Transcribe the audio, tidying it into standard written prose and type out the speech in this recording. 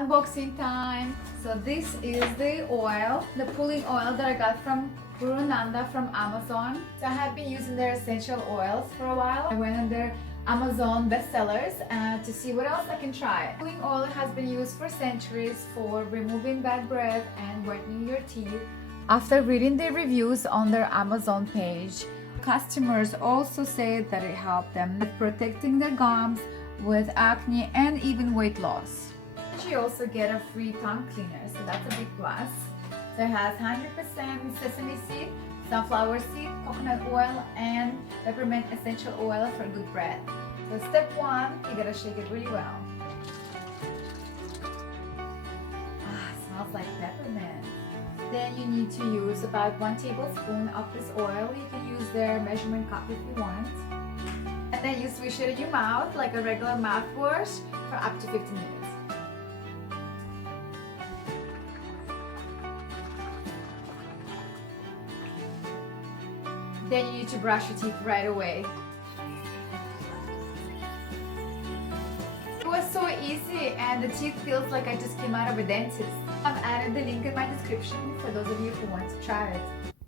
unboxing time. So this is the oil, the pulling oil that I got from Nanda from Amazon. So I have been using their essential oils for a while. I went on their Amazon bestsellers to see what else I can try. Pulling oil has been used for centuries for removing bad breath and whitening your teeth. After reading the reviews on their Amazon page, customers also say that it helped them with protecting their gums, with acne, and even weight loss. You also get a free tongue cleaner, so that's a big plus. So it has 100% sesame seed, sunflower seed, coconut oil, and peppermint essential oil for good breath. So step one, you gotta shake it really well. Smells like peppermint. Then you need to use about 1 tablespoon of this oil. You can use their measurement cup if you want. And then you swish it in your mouth like a regular mouthwash for up to 15 minutes. Then you need to brush your teeth right away. It was so easy and the teeth feels like I just came out of a dentist. I've added the link in my description for those of you who want to try it.